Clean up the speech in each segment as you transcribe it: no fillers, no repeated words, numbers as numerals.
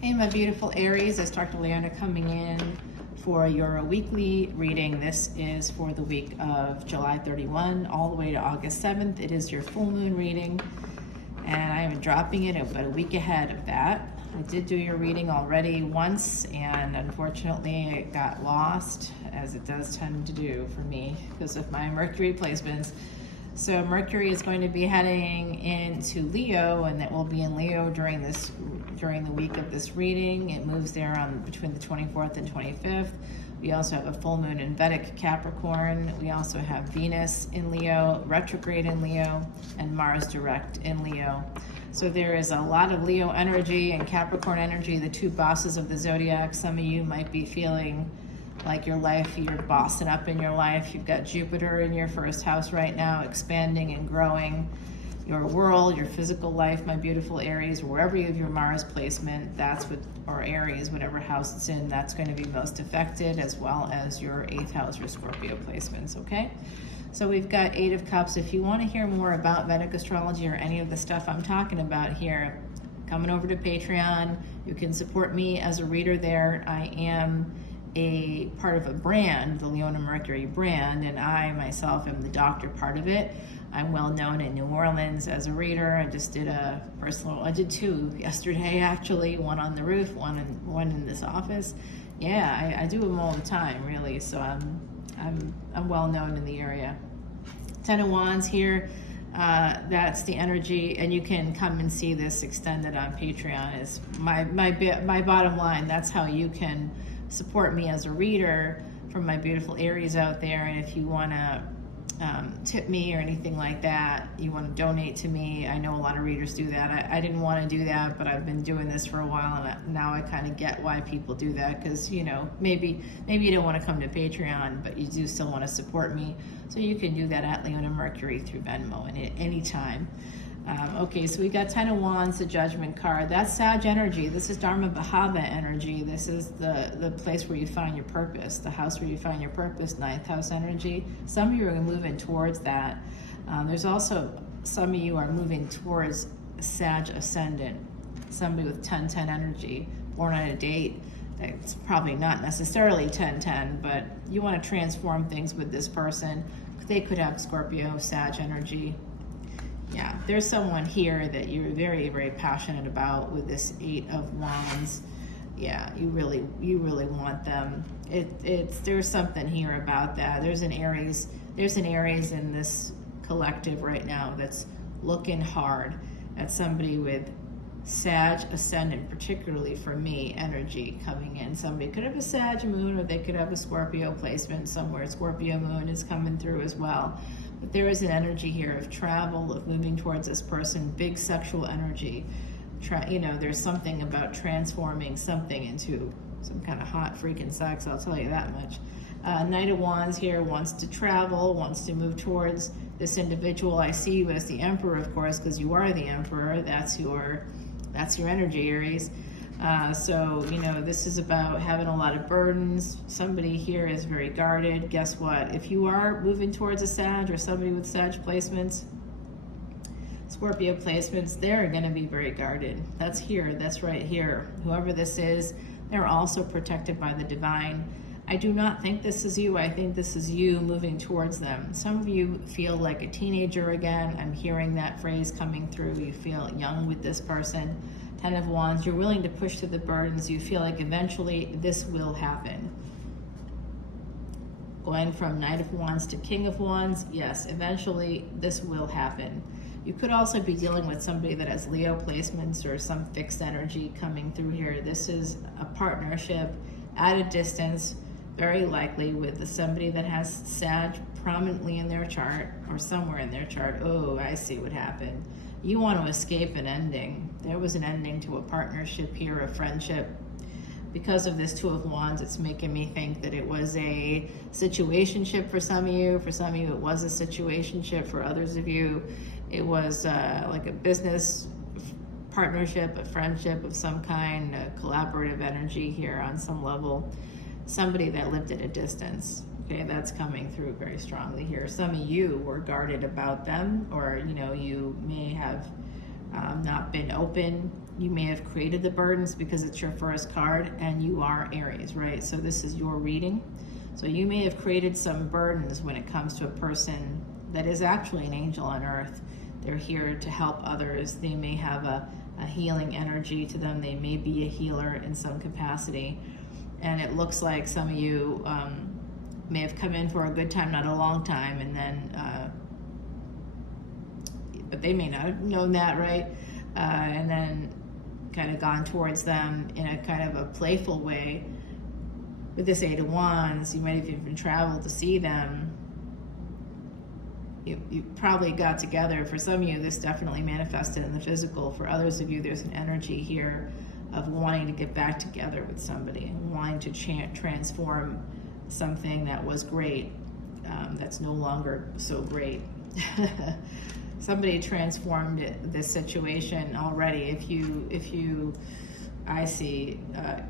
Hey, my beautiful Aries, it's Dr. Leona coming in for your weekly reading. This is for the week of July 31 all the way to August 7th. It is your full moon reading, and I am dropping it about a week ahead of that. I did do your reading already once, and unfortunately it got lost, as it does tend to do for me because of my Mercury placements. So Mercury is going to be heading into Leo, and it will be in Leo during the week of this reading. It moves there on between the 24th and 25th. We also have a full moon in Vedic Capricorn. We also have Venus in Leo, retrograde in Leo, and Mars direct in Leo. So there is a lot of Leo energy and Capricorn energy, the two bosses of the zodiac. Some of you might be feeling like your life, you're bossing up in your life. You've got Jupiter in your first house right now, expanding and growing your world, your physical life, my beautiful Aries. Wherever you have your Mars placement, that's what, or Aries, whatever house it's in, that's going to be most affected, as well as your 8th house or Scorpio placements, okay? So we've got 8 of Cups. If you want to hear more about Vedic Astrology or any of the stuff I'm talking about here, coming over to Patreon. You can support me as a reader there. I am a part of a brand, the Leona Mercury brand, and I myself am the doctor part of it. I'm well known in New Orleans as a reader. I just did I did 2 yesterday actually, one on the roof, one in this office. Yeah, I do them all the time really, so I'm well known in the area. 10 of Wands here. That's the energy, and you can come and see this extended on Patreon. Is my bottom line. That's how you can support me as a reader from my beautiful Aries out there. And if you want to tip me or anything like that, you want to donate to me, I know a lot of readers do that. I didn't want to do that, but I've been doing this for a while, and now I kind of get why people do that, because you know, maybe you don't want to come to Patreon, but you do still want to support me, so you can do that at Leona Mercury through Venmo and at any time. Okay, so we got 10 of Wands, the Judgment card. That's Sag energy. This is Dharma Bhava energy. This is the place where you find your purpose, the house where you find your purpose, 9th house energy. Some of you are moving towards that. There's also some of you are moving towards Sag Ascendant, somebody with 10-10 energy, born on a date. It's probably not necessarily 10-10, but you want to transform things with this person. They could have Scorpio, Sag energy. Yeah, there's someone here that you're very, very passionate about with this 8 of Wands. Yeah, you really want them. There's something here about that. There's an Aries in this collective right now that's looking hard at somebody with Sag Ascendant, particularly for me, energy coming in. Somebody could have a Sag moon, or they could have a Scorpio placement somewhere. Scorpio moon is coming through as well. But there is an energy here of travel, of moving towards this person, big sexual energy. There's something about transforming something into some kind of hot freaking sex, I'll tell you that much. Knight of Wands here wants to travel, wants to move towards this individual. I see you as the Emperor, of course, because you are the Emperor. That's your energy, Aries. So, this is about having a lot of burdens. Somebody here is very guarded. Guess what? If you are moving towards a Sag or somebody with Sag placements, Scorpio placements, they're going to be very guarded. That's here. That's right here. Whoever this is, they're also protected by the divine. I do not think this is you. I think this is you moving towards them. Some of you feel like a teenager again. I'm hearing that phrase coming through. You feel young with this person. 10 of Wands, you're willing to push through the burdens. You feel like eventually this will happen. Going from Knight of Wands to King of Wands, yes, eventually this will happen. You could also be dealing with somebody that has Leo placements or some fixed energy coming through here. This is a partnership at a distance, very likely with somebody that has Sag prominently in their chart or somewhere in their chart. Oh, I see what happened. You want to escape an ending. There was an ending to a partnership here, a friendship. Because of this 2 of Wands, it's making me think that it was a situationship for some of you. For some of you, it was a situationship. For others of you, it was like a business partnership, a friendship of some kind, a collaborative energy here on some level. Somebody that lived at a distance. Okay, that's coming through very strongly here. Some of you were guarded about them, or you may have not been open You may have created the burdens because it's your first card and you are Aries, right? So this is your reading. So you may have created some burdens when it comes to a person that is actually an angel on earth. They're here to help others. They may have a healing energy to them. They may be a healer in some capacity. And it looks like some of you may have come in for a good time, not a long time, and then, but they may not have known that, right? And then kind of gone towards them in a kind of a playful way. With this Eight of Wands, you might have even traveled to see them. You probably got together. For some of you, this definitely manifested in the physical. For others of you, there's an energy here of wanting to get back together with somebody, wanting to transform something that was great, that's no longer so great. Somebody transformed this situation already. If you, I see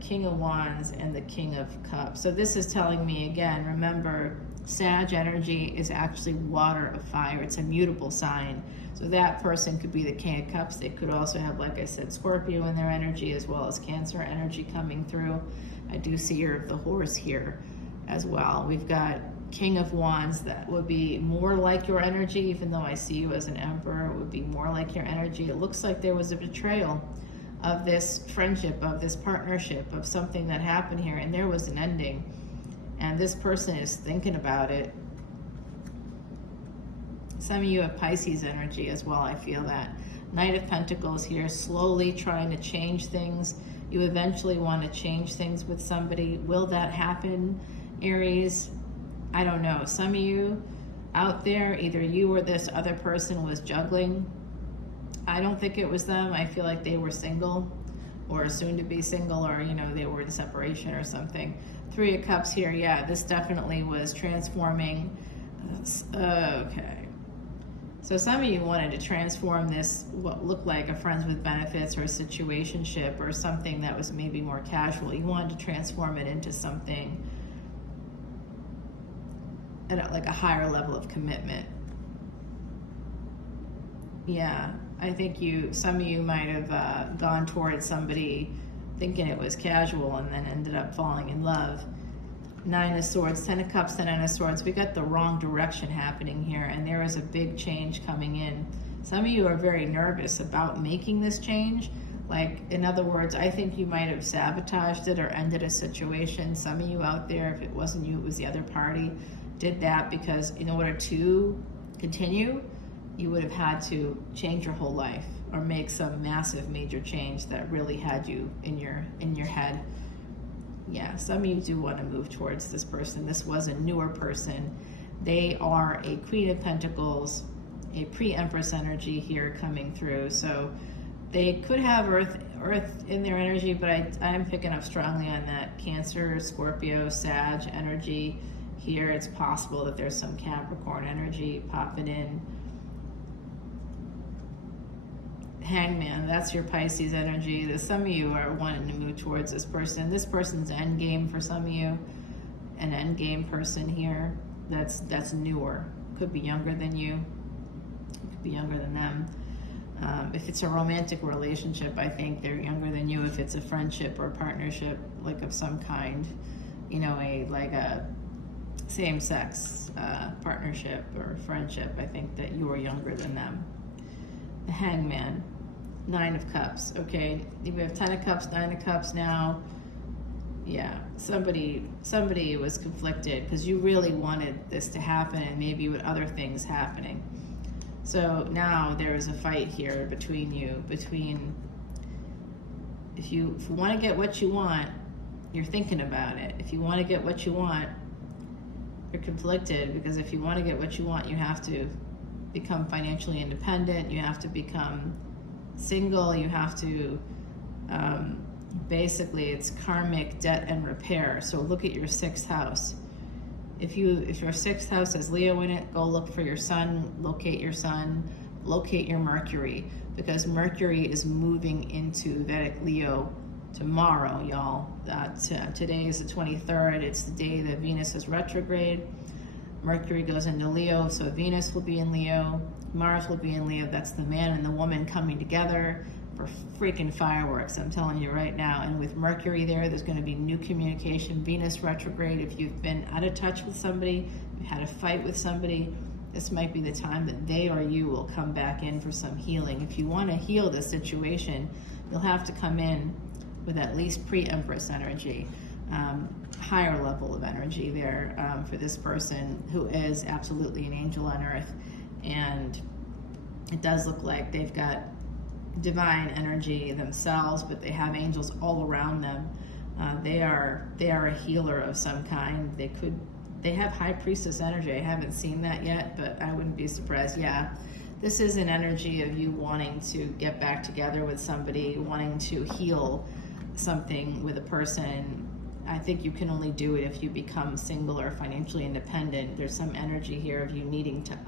King of Wands and the King of Cups. So this is telling me again, remember, Sag energy is actually water of fire. It's a mutable sign. So that person could be the King of Cups. They could also have, like I said, Scorpio in their energy, as well as Cancer energy coming through. I do see the horse here as well. We've got King of Wands that would be more like your energy, even though I see you as an Emperor, it would be more like your energy. It looks like there was a betrayal of this friendship, of this partnership, of something that happened here, and there was an ending. And this person is thinking about it. Some of you have Pisces energy as well, I feel that. Knight of Pentacles here, slowly trying to change things. You eventually want to change things with somebody. Will that happen, Aries? I don't know. Some of you out there, either you or this other person was juggling. I don't think it was them. I feel like they were single or soon to be single, or they were in separation or something. Three of Cups here, yeah, this definitely was transforming. Okay. So some of you wanted to transform this, what looked like a friends with benefits or a situationship or something that was maybe more casual. You wanted to transform it into something at like a higher level of commitment. Yeah, I think some of you might have gone towards somebody thinking it was casual and then ended up falling in love. Nine of Swords, Ten of Cups, and Nine of Swords. We got the wrong direction happening here, and there is a big change coming in. Some of you are very nervous about making this change. Like, in other words, I think you might have sabotaged it or ended a situation. Some of you out there, if it wasn't you, it was the other party, did that because in order to continue, you would have had to change your whole life or make some massive major change that really had you in your head. Yeah, some of you do want to move towards this person. This was a newer person. They are a Queen of Pentacles, a pre-Empress energy here coming through. So they could have Earth in their energy, but I'm picking up strongly on that Cancer, Scorpio, Sag energy here. It's possible that there's some Capricorn energy popping in. Hangman, that's your Pisces energy. Some of you are wanting to move towards this person. This person's end game for some of you, an end game person here that's newer. Could be younger than you, could be younger than them. If it's a romantic relationship, I think they're younger than you. If it's a friendship or partnership, like of some kind, a same-sex partnership or friendship, I think that you are younger than them. The Hangman, Nine of Cups. Okay, we have Ten of Cups, Nine of Cups now. Yeah, somebody was conflicted because you really wanted this to happen, and maybe with other things happening. So now there is a fight here between you. If you want to get what you want, you're thinking about it. If you want to get what you want, you're conflicted, because if you want to get what you want, you have to become financially independent, you have to become single, you have to basically it's karmic debt and repair. So look at your sixth house. If your sixth house has Leo in it, go look for your sun, locate your Mercury, because Mercury is moving into Vedic Leo tomorrow, y'all. Today is the 23rd. It's the day that Venus is retrograde. Mercury goes into Leo, so Venus will be in Leo, Mars will be in Leo. That's the man and the woman coming together. for freaking fireworks, I'm telling you right now. And with Mercury there's going to be new communication. Venus retrograde, if you've been out of touch with somebody, you had a fight with somebody, this might be the time that they or you will come back in for some healing. If you want to heal the situation, you'll have to come in with at least pre-Empress energy, higher level of energy there for this person who is absolutely an angel on earth. And it does look like they've got divine energy themselves, but they have angels all around them. They are a healer of some kind. They have high priestess energy. I haven't seen that yet, but I wouldn't be surprised. Yeah, this is an energy of you wanting to get back together with somebody, wanting to heal something with a person. I think you can only do it if you become single or financially independent. There's some energy here of you needing to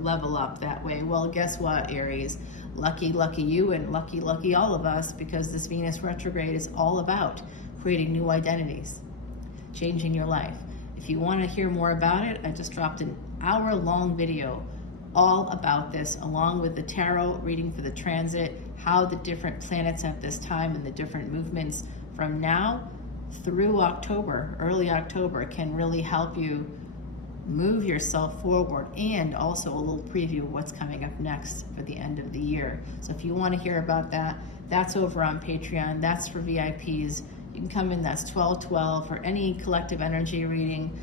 level up that way. Well, guess what, Aries? Lucky you, and lucky all of us, because this Venus retrograde is all about creating new identities, changing your life. If you want to hear more about it, I just dropped an hour-long video all about this, along with the tarot reading for the transit, how the different planets at this time and the different movements from now through October, early October, can really help you move yourself forward, and also a little preview of what's coming up next for the end of the year. So if you want to hear about that, that's over on Patreon. That's for VIPs. You can come in, that's $12.12 for any collective energy reading.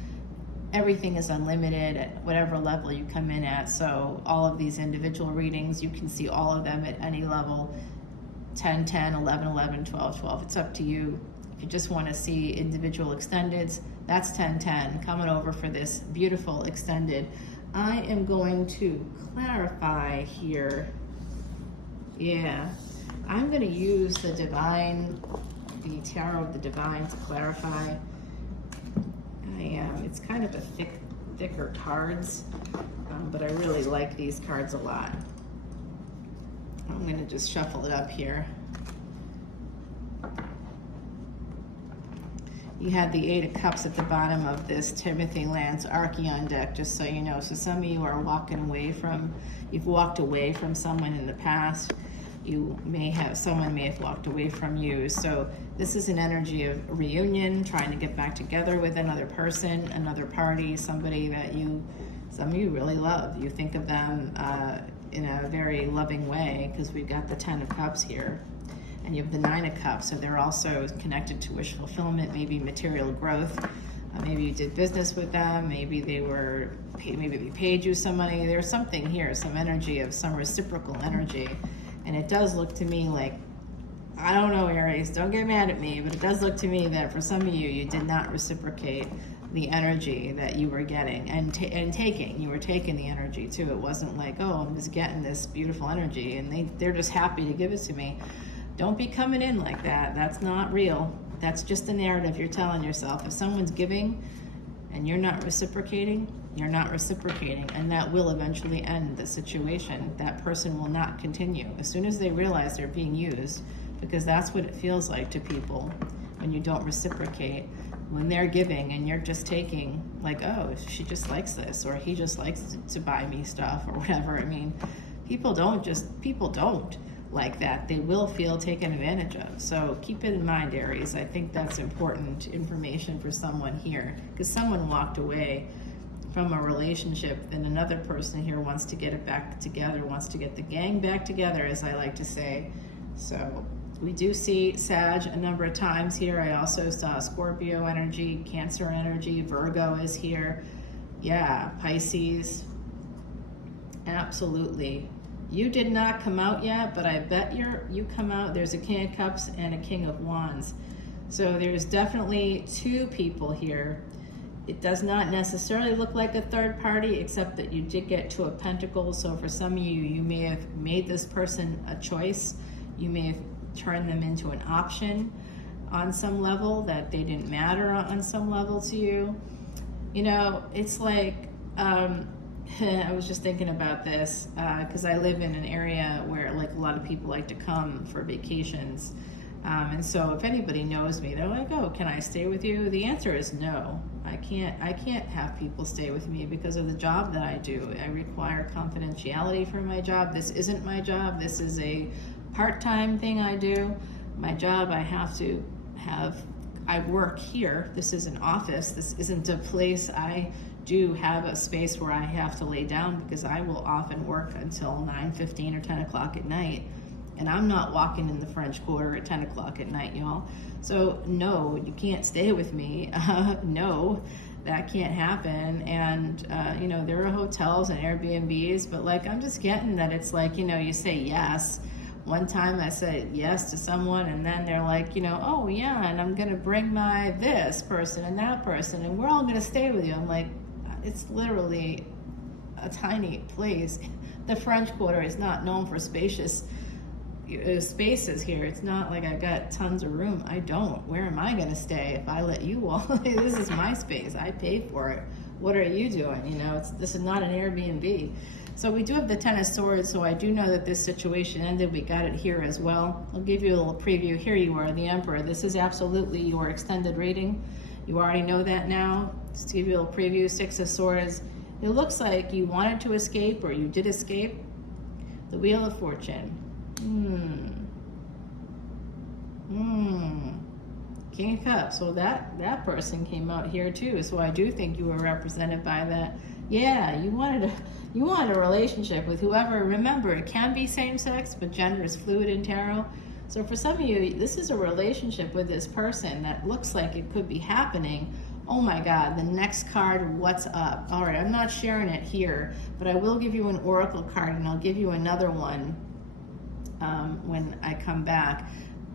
Everything is unlimited at whatever level you come in at. So all of these individual readings, you can see all of them at any level, 10, 10, 11, 11, 12, 12. It's up to you. If you just want to see individual extendeds, that's 10, 10. Coming over for this beautiful extended. I am going to clarify here. Yeah, I'm going to use the Tarot of the Divine to clarify. It's kind of a thicker cards, but I really like these cards a lot. I'm going to just shuffle it up here. You had the Eight of Cups at the bottom of this Timothy Lance Archeon deck, just so you know. So some of you are you've walked away from someone in the past. Someone may have walked away from you. So this is an energy of reunion, trying to get back together with another person, another party, somebody that some of you really love. You think of them in a very loving way, because we've got the 10 of Cups here. And you have the 9 of Cups, so they're also connected to wish fulfillment, maybe material growth. Maybe you did business with them, maybe they paid you some money. There's something here, some energy of some reciprocal energy. And it does look to me like, I don't know, Aries, don't get mad at me, but it does look to me that for some of you, you did not reciprocate the energy that you were getting and taking. You were taking the energy too. It wasn't like, oh, I'm just getting this beautiful energy and they're just happy to give it to me. Don't be coming in like that. That's not real. That's just a narrative you're telling yourself. If someone's giving and you're not reciprocating, you're not reciprocating, and that will eventually end the situation. That person will not continue. As soon as they realize they're being used, because that's what it feels like to people when you don't reciprocate. When they're giving and you're just taking, like, oh, she just likes this, or he just likes to buy me stuff, or whatever. I mean, people don't like that. They will feel taken advantage of. So keep it in mind, Aries. I think that's important information for someone here, because someone walked away from a relationship and another person here wants to get it back together, wants to get the gang back together, as I like to say. So we do see Sag a number of times here. I also saw Scorpio energy, Cancer energy, Virgo is here. Yeah, Pisces. Absolutely. You did not come out yet, but I bet you come out. There's a King of Cups and a King of Wands. So there's definitely two people here. It does not necessarily look like a third party, except that you did get Two of Pentacles. So for some of you, you may have made this person a choice. You may have turned them into an option on some level, that they didn't matter on some level to you. You know, it's like, I was just thinking about this, because I live in an area where like a lot of people like to come for vacations. And so if anybody knows me, they're like, oh, can I stay with you? The answer is no. I can't have people stay with me because of the job that I do. I require confidentiality for my job. This isn't my job. This is a part-time thing I do. My job, I work here. This is an office. This isn't a place. I do have a space where I have to lay down because I will often work until 9:15 or 10 o'clock at night. And I'm not walking in the French Quarter at 10 o'clock at night, y'all. So no, you can't stay with me. No, that can't happen. And, there are hotels and Airbnbs, but like, I'm just getting that it's like, you say yes. One time I said yes to someone and then they're like, oh yeah, and I'm gonna bring my this person and that person and we're all gonna stay with you. I'm like, it's literally a tiny place. The French Quarter is not known for spacious spaces here. It's not like I've got tons of room. I don't. Where am I going to stay if I let you all? This is my space. I pay for it. What are you doing? This is not an Airbnb. So we do have the Ten of Swords, so I do know that this situation ended. We got it here as well. I'll give you a little preview. Here you are, the Emperor. This is absolutely your extended reading. You already know that now. Just to give you a little preview, Six of Swords. It looks like you wanted to escape or you did escape. The Wheel of Fortune. King of Cups. So that person came out here too. So I do think you were represented by that. Yeah, you wanted a relationship with whoever. Remember, it can be same sex, but gender is fluid in tarot. So for some of you, this is a relationship with this person that looks like it could be happening. Oh my God, the next card, what's up? All right, I'm not sharing it here, but I will give you an oracle card and I'll give you another one when I come back.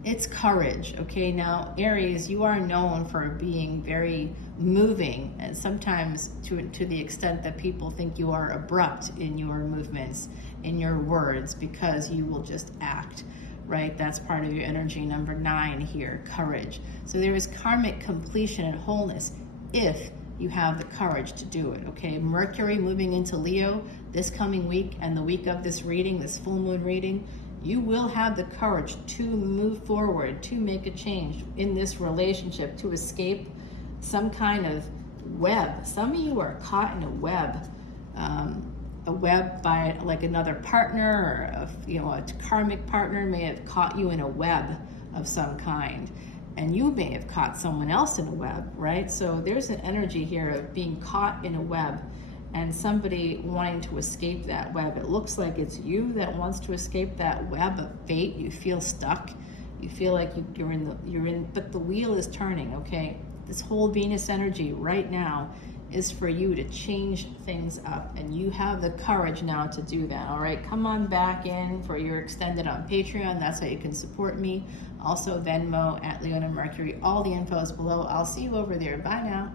It's courage, okay? Now, Aries, you are known for being very moving, and sometimes to the extent that people think you are abrupt in your movements, in your words, because you will just act, right? That's part of your energy. Number 9 here, courage. So there is karmic completion and wholeness if you have the courage to do it, okay? Mercury moving into Leo this coming week and the week of this reading, this full moon reading, you will have the courage to move forward, to make a change in this relationship, to escape some kind of web. Some of you are caught in a web by like another partner, or a karmic partner may have caught you in a web of some kind, and you may have caught someone else in a web, right? So there's an energy here of being caught in a web and somebody wanting to escape that web. It looks like it's you that wants to escape that web of fate. You feel stuck. You feel like you're in, but the wheel is turning, okay? This whole Venus energy right now is for you to change things up, and you have the courage now to do that, all right? Come on back in for your extended on Patreon. That's how you can support me. Also Venmo at Leona Mercury. All the info is below. I'll see you over there. Bye now.